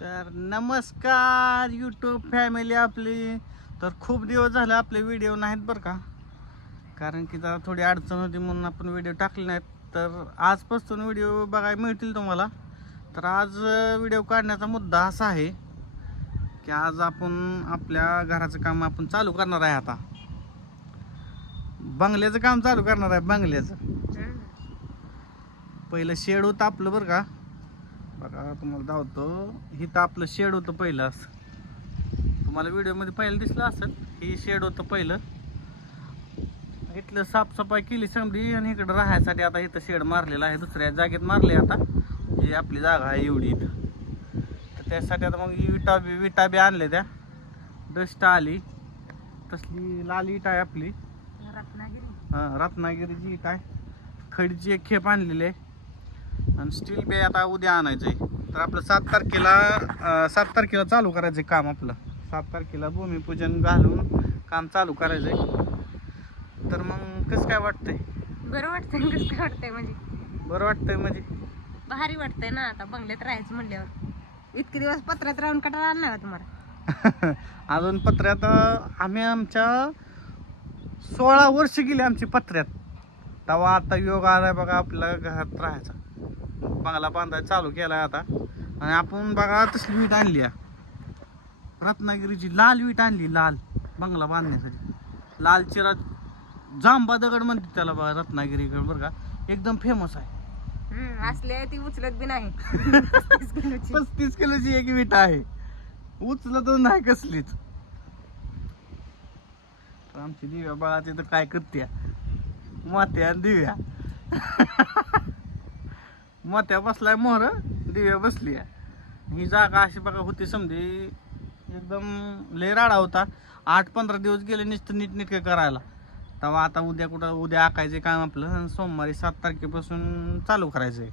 तर नमस्कार YouTube family आपली. तर खूप दिवस झाले आपले व्हिडिओ नाहीत बरं का? कारण की जरा थोडी अडचण होती म्हणून आपण व्हिडिओ टाकले नाहीत. तर आजपासून व्हिडिओ बघायला मिळतील तुम्हाला. तर आज व्हिडिओ काढण्याचा मुद्दा असा आहे की आज आपण आपल्या घराचं काम आपण चालू करणार आहे आता. बंगल्याचं काम चालू करणार आहे बंगल्याचं. पहिलं शेड होतं आपलं बरं का. आता तुम्हाला धावतो. हिथं आपलं शेड होतं पहिलं असं. तुम्हाला व्हिडिओमध्ये पहिलं दिसलं असेल ही शेड होतं पहिलं. इथलं साफसफाई केली समजी आणि इकडं राहायसाठी आता इथं शेड मारलेलं आहे. दुसऱ्या जागेत मारले आता. ही आपली जागा आहे एवढी इथं. तर त्यासाठी आता मग विटा बी विटा बी त्या. डस्ट आली. तसली लाल इट आहे आपली. रत्नागिरी हां रत्नागिरीची इट आहे. खडीची एक खेप आणलेली आहे. आणि स्टील बे आता उद्या आणायचं आहे तर आपलं सात तारखेला सात तारखेला चालू करायचं काम आपलं. सात तारखेला भूमिपूजन घालून काम चालू करायचं आहे तर मग कसं काय वाटतंय? बरं वाटतंय कसं काय वाटतंय म्हणजे? बरं वाटतंय म्हणजे? भारी वाटतंय ना आता बंगल्यात राहायचं म्हणल्यावर. इतके दिवस पत्रात राहून कटाळा आणला का तुम्हाला? अजून पत्र्यात आम्ही आमच्या सोळा वर्ष गेली आमची पत्र्यात. तेव्हा आता योग आलाय बघा आपल्या घरात राहायचा. बंगला बांधायला चालू केलाय आता. आणि आपण बघा तसली वीट आणली. रत्नागिरीची लाल वीट आणली लाल. बंगला बांधण्यासाठी. लाल चिरा जांबा दगड म्हणते त्याला बघा रत्नागिरीकडे बरं का. एकदम फेमस आहे. असले ती उचलत बी नाही. पस्तीस किलोची. एक वीट आहे. उचलत नाही कसलीच. आमची दिव्या बाळाची तर काय करते मोत्या आणि दिव्या. मोत्या बसलाय मोर दिव्या बसली ही जागा अशी बघा होती समजी एकदम लय राडा होता. आठ पंधरा दिवस गेले नुसतं नीटनेटके करायला. तेव्हा आता उद्या कुठं उद्या आकायचे काम आपलं सोमवारी सात तारखेपासून चालू करायचं आहे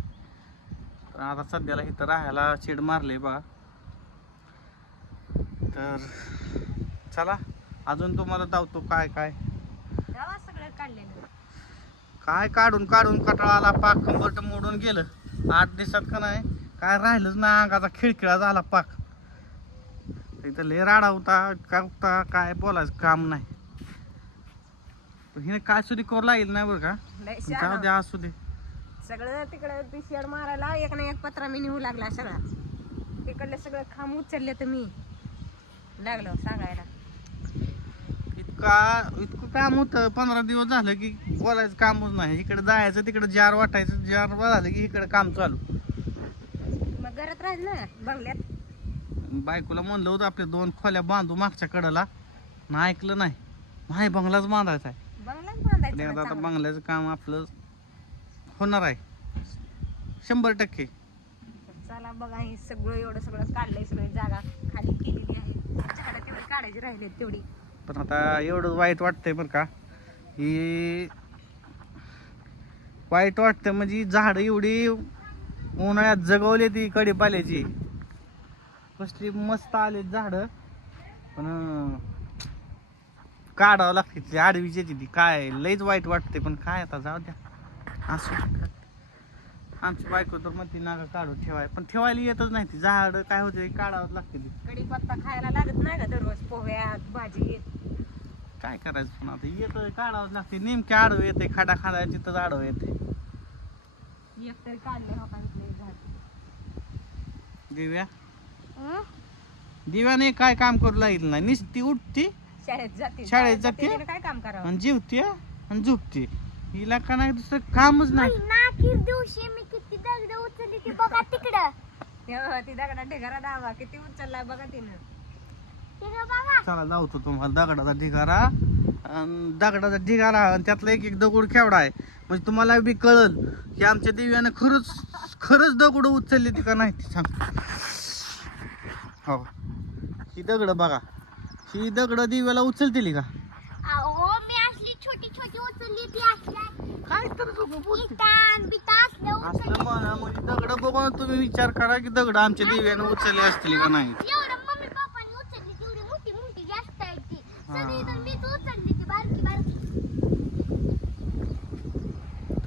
तर आता सध्याला इथं राहायला शेड मारले बघा. तर चला अजून तुम्हाला दावतो काय काय. काय काढून काढून कटाळाला पाक कंबरट मोडून गेलं. आठ दिवसात का नाही? काय राहिलंच ना अंगाचा खिळखिळा झाला पाक. इथं लय राडा होता काय होता काय बोलायचं काम नाही. हिने काय सुधी करू लागेल नाही बरं का? जाऊ. द्या असू दे. सगळं तिकडं ती शेड मारायला एक ना एक पत्रा मी निघू लागला सगळा. तिकडले सगळं खांब उचलले तर मी. लागलो सांगायला. इतका इतकं काम होतं पंधरा दिवस झालं की बोलायचं कामच नाही. इकडे जायचं तिकडे जार वाटायचं जार झालं की इकडे काम चालू. मग घरात राहील ना बंगल्यात? बायकोला म्हणलं होतं आपल्या दोन खोल्या बांधू मागच्या कडेला. ना ऐकलं नाही. नाही बंगलाच बांधायचा आहे. बंगल्यात पण बांधायचं एकदा ना आता चांगलं. बंगल्याचं काम आपलं होणार आहे. शंभर टक्के. चला बघा हे सगळं एवढं सगळं काढलंय सगळी जागा खाली केलेली आहे. तेवढी काढायची राहिली तेवढी. पण आता एवढं वाईट वाटतंय बरं का ही वाईट वाटतं म्हणजे झाडं एवढी उन्हाळ्यात जगवली ती कडेपाल्याची कसली मस्त आले झाडं. पण काढावं लागते ती आडवीची ती. काय लईच वाईट वाटते. पण काय आता जाऊ द्या. असू आमची बायको तर म्हणते नागा काढून ठेवाय. पण ठेवायला येतच नाही ती. झाडं काय होते काढावंच लागते ती. कढीपत्ता खायला लागत नाही का दररोज? पोह्यात भाजीत? काय करायचं पण आता? येतं काढावंच लागते नेमके आडवं येते खाडा खाडायची तर आडवं येते एक तरी काढले होता इथले झाड दिव्या दिव्याने काय काम करू लागेल नाही निसती उठती. शाळेत जाते. शाळेत जाते? काय काम करावं? आणि जेवते आणि झोपते. हिला का नाही दुसरं कामच नाही. नाकीर दिवशी मी किती दगड उचलली ती बघा तिकडं. तेव्हा ती दगडा ढेगारा दावा किती उचललाय बघा तिनं. चला लावतो तुम्हाला दगडाचा ढिगारा. आणि दगडाचा ढिगारा आणि त्यातला एक एक दगड केवढा आहे? म्हणजे तुम्हाला बी कळल की आमच्या दिव्यानं खरंच खरंच दगड उचलली ती का नाही ती सांग. हो. ही दगड बघा. ही दगड दिव्याला उचलतील का? काय तर म्हणजे दगड बघून तुम्ही विचार करा की दगड आमच्या दिव्यानं उचलले असतील का नाही एवढं मम्मी पप्पानी उचलली तेवढी मोठी मोठी जास्त आहे ती हा. सगळी तर मीच उचलली ती बारकी बारकी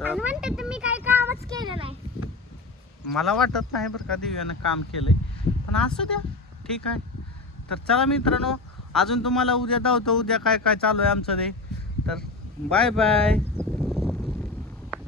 तर आणि म्हणते तुम्ही काही कामच केलं नाही. मला वाटत नाही बरं का दिव्यानं काम केलंय. पण असू द्या ठीक आहे. तर चला मित्रांनो अजून तुम्हाला उद्या धावतो उद्या काय काय चालू आहे आमचं ते. तर बाय बाय